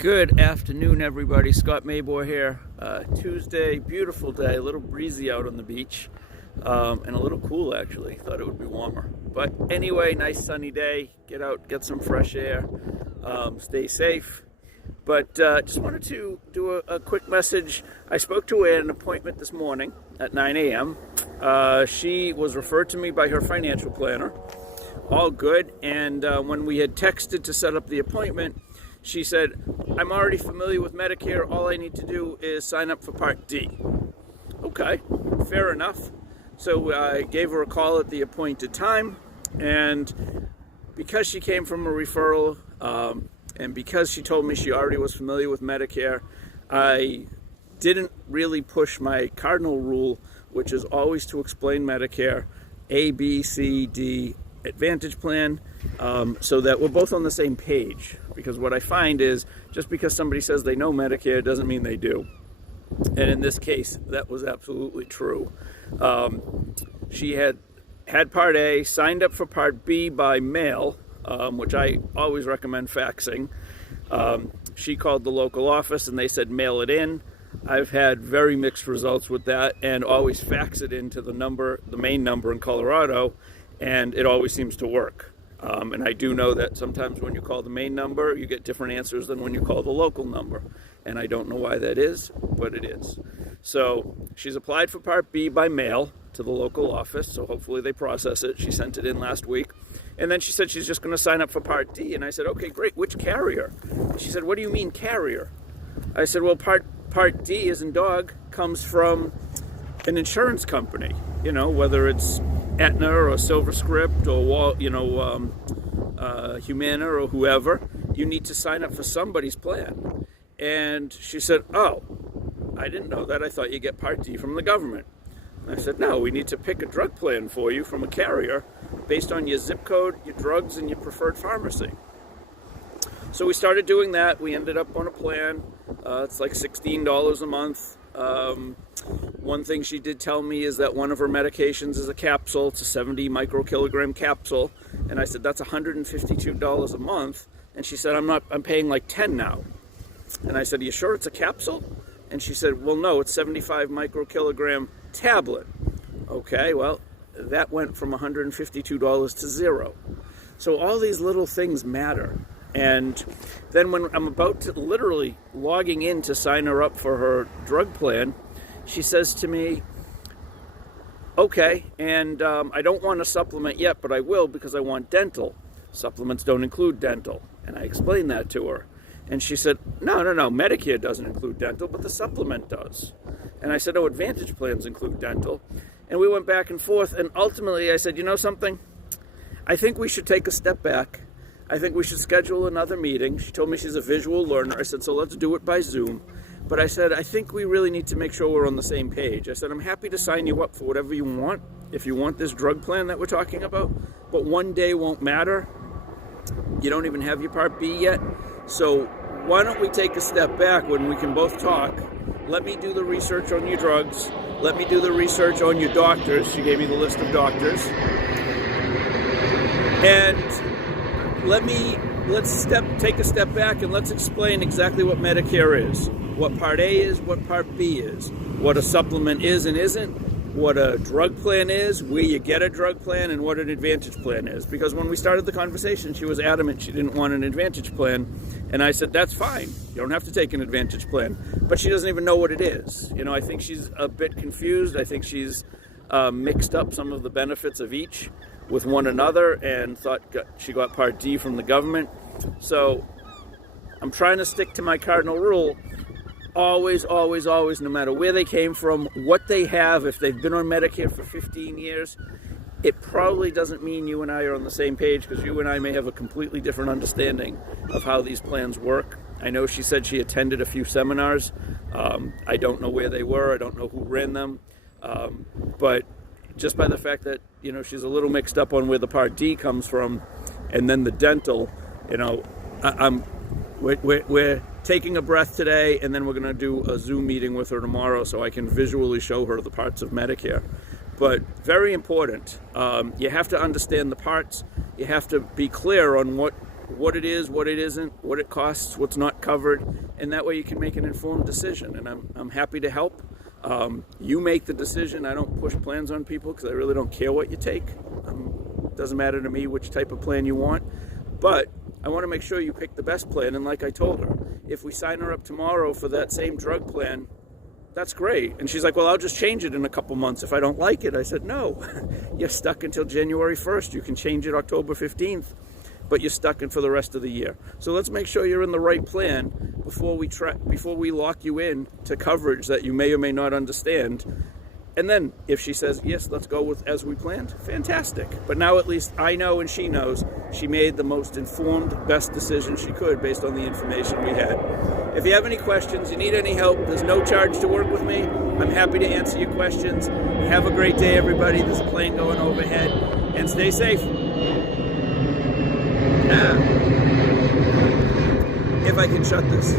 Good afternoon, everybody. Scott Mabor here. Tuesday, beautiful day, a little breezy out on the beach, and a little cool actually. Thought it would be warmer. But anyway, nice sunny day. Get out, get some fresh air, stay safe. But just wanted to do a quick message. I spoke to her at an appointment this morning at 9 a.m. She was referred to me by her financial planner. All good. And when we had texted to set up the appointment, she said, I'm already familiar with Medicare. All I need to do is sign up for Part D. Okay, fair enough. So I gave her a call at the appointed time. And because she came from a referral, and because she told me she already was familiar with Medicare, I didn't really push my cardinal rule, which is always to explain Medicare, A, B, C, D, Advantage plan, so that we're both on the same page. Because what I find is just because somebody says they know Medicare doesn't mean they do. And in this case, that was absolutely true. She had Part A, signed up for Part B by mail, which I always recommend faxing. She called the local office and they said mail it in. I've had very mixed results with that, and always fax it into the main number in Colorado, and it always seems to work. And I do know that sometimes when you call the main number, you get different answers than when you call the local number. And I don't know why that is, but it is. So she's applied for Part B by mail to the local office, so hopefully they process it. She sent it in last week. And then she said she's just going to sign up for Part D. And I said, okay, great, which carrier? And she said, what do you mean carrier? I said, well, Part D, as in dog, comes from an insurance company, whether it's Aetna or SilverScript or Humana or whoever. You need to sign up for somebody's plan. And she said, oh, I didn't know that. I thought you get Part D from the government. And I said, no, we need to pick a drug plan for you from a carrier based on your zip code, your drugs, and your preferred pharmacy. So we started doing that. We ended up on a plan. It's like $16 a month. One thing she did tell me is that one of her medications is a capsule. It's a 70 microkilogram capsule. And I said, that's $152 a month. And she said, I'm paying like 10 now. And I said, are you sure it's a capsule? And she said, well, no, it's 75 microkilogram tablet. Okay, well, that went from $152 to zero. So all these little things matter. And then when I'm about to literally logging in to sign her up for her drug plan, she says to me, okay, and I don't want a supplement yet, but I will because I want dental. Supplements don't include dental. And I explained that to her. And she said, no, Medicare doesn't include dental, but the supplement does. And I said, oh, Advantage plans include dental. And we went back and forth, and ultimately I said, you know something? I think we should take a step back. I think we should schedule another meeting. She told me she's a visual learner. I said, so let's do it by Zoom. But I said, I think we really need to make sure we're on the same page. I said, I'm happy to sign you up for whatever you want, if you want this drug plan that we're talking about. But one day won't matter. You don't even have your Part B yet. So why don't we take a step back when we can both talk? Let me do the research on your drugs. Let me do the research on your doctors. She gave me the list of doctors. And let's take a step back and let's explain exactly what Medicare is, what Part A is, what Part B is, what a supplement is and isn't, what a drug plan is, where you get a drug plan, and what an Advantage plan is. Because when we started the conversation, she was adamant she didn't want an Advantage plan, and I said, that's fine. You don't have to take an Advantage plan. But she doesn't even know what it is. I think she's a bit confused. I think she's mixed up some of the benefits of each with one another and thought she got Part D from the government. So I'm trying to stick to my cardinal rule. Always, always, always, no matter where they came from, what they have, if they've been on Medicare for 15 years, it probably doesn't mean you and I are on the same page, because you and I may have a completely different understanding of how these plans work. I know she said she attended a few seminars. I don't know where they were. I don't know who ran them. But just by the fact that, she's a little mixed up on where the Part D comes from, and then the dental, we're taking a breath today, and then we're going to do a Zoom meeting with her tomorrow so I can visually show her the parts of Medicare. But very important, you have to understand the parts. You have to be clear on what what it is, what it isn't, what it costs, what's not covered, and that way you can make an informed decision. And I'm happy to help. You make the decision. I don't push plans on people because I really don't care what you take. It doesn't matter to me which type of plan you want, but I want to make sure you pick the best plan. And like I told her, if we sign her up tomorrow for that same drug plan, that's great. And she's like, well, I'll just change it in a couple months if I don't like it. I said, no, you're stuck until January 1st. You can change it October 15th, but you're stuck in for the rest of the year. So let's make sure you're in the right plan before we lock you in to coverage that you may or may not understand. And then if she says, yes, let's go with as we planned, fantastic. But now at least I know and she knows she made the most informed, best decision she could based on the information we had. If you have any questions, you need any help, there's no charge to work with me. I'm happy to answer your questions. Have a great day, everybody. There's a plane going overhead. And stay safe. If I can shut this.